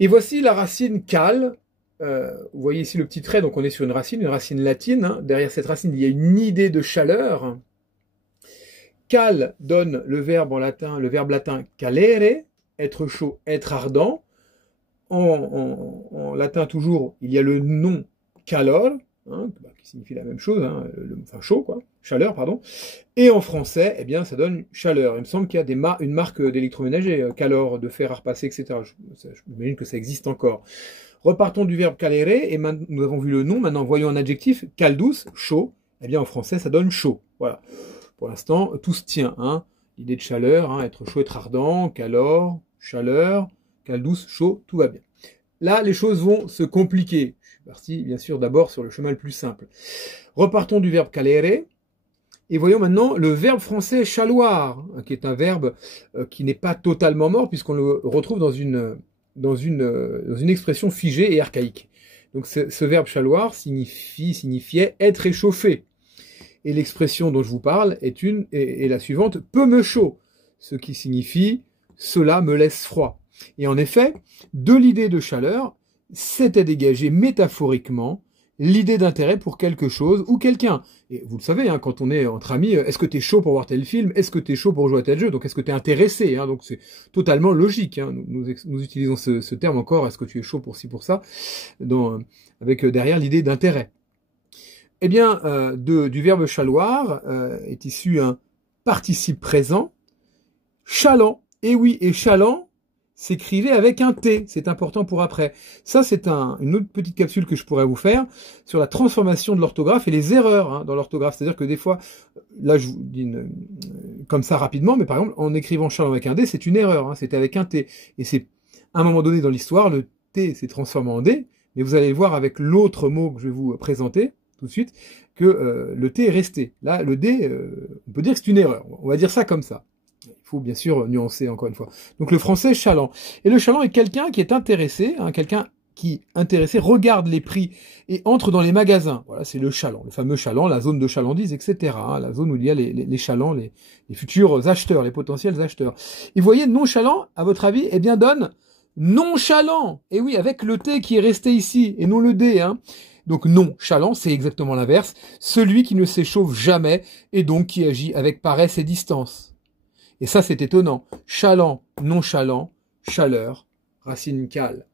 Et voici la racine cal. Vous voyez ici le petit trait, donc on est sur une racine latine. Hein. Derrière cette racine, il y a une idée de chaleur. Cal donne le verbe en latin, le verbe latin calere, être chaud, être ardent. En latin toujours, il y a le nom calor, hein, qui signifie la même chose, hein, enfin chaud, quoi, chaleur, pardon. Et en français, eh bien, ça donne chaleur. Il me semble qu'il y a une marque d'électroménager, calor, de fer à repasser, etc. J'imagine que ça existe encore. Repartons du verbe calere, et nous avons vu le nom, maintenant voyons un adjectif, caldus, chaud. Eh bien, en français, ça donne chaud. Voilà. Pour l'instant, tout se tient. Hein. L'idée de chaleur, hein, être chaud, être ardent, calor, chaleur, caldus, chaud, tout va bien. Là, les choses vont se compliquer. Je suis parti, bien sûr, d'abord sur le chemin le plus simple. Repartons du verbe calere, et voyons maintenant le verbe français chaloir, qui est un verbe qui n'est pas totalement mort, puisqu'on le retrouve dans une expression figée et archaïque. Donc ce verbe chaloir signifiait être échauffé. Et l'expression dont je vous parle est la suivante, peu me chaud, ce qui signifie cela me laisse froid. Et en effet, de l'idée de chaleur, s'était dégagée métaphoriquement l'idée d'intérêt pour quelque chose ou quelqu'un. Et vous le savez, hein, quand on est entre amis, est-ce que t'es chaud pour voir tel film? Est-ce que t'es chaud pour jouer à tel jeu? Donc est-ce que t'es intéressé, hein? Donc c'est totalement logique. Hein. Nous utilisons ce terme encore, est-ce que tu es chaud pour ci, pour ça, avec derrière l'idée d'intérêt. Eh bien, du verbe chaloir est issu un participe présent, chalant. Et oui, et chalant s'écrivait avec un T, c'est important pour après. Ça, c'est une autre petite capsule que je pourrais vous faire sur la transformation de l'orthographe et les erreurs hein, dans l'orthographe. C'est-à-dire que des fois, là je vous dis comme ça rapidement, mais par exemple, en écrivant chalant avec un D, c'est une erreur, hein, c'était avec un T. Et c'est à un moment donné dans l'histoire, le T s'est transformé en D, mais vous allez le voir avec l'autre mot que je vais vous présenter tout de suite, que le T est resté. Là, le D, on peut dire que c'est une erreur. On va dire ça comme ça. Il faut bien sûr nuancer encore une fois. Donc le français chaland. Et le chaland est quelqu'un qui est intéressé, hein, quelqu'un qui, intéressé, regarde les prix et entre dans les magasins. Voilà, c'est le chaland, le fameux chaland, la zone de chalandise, etc. Hein, la zone où il y a les chalands, les futurs acheteurs, les potentiels acheteurs. Et vous voyez, nonchalant, à votre avis, eh bien donne nonchalant. Et oui, avec le T qui est resté ici, et non le D, hein. Donc nonchalant, c'est exactement l'inverse. Celui qui ne s'échauffe jamais, et donc qui agit avec paresse et distance. Et ça, c'est étonnant. Chalant, nonchalant, chaleur, racine cale.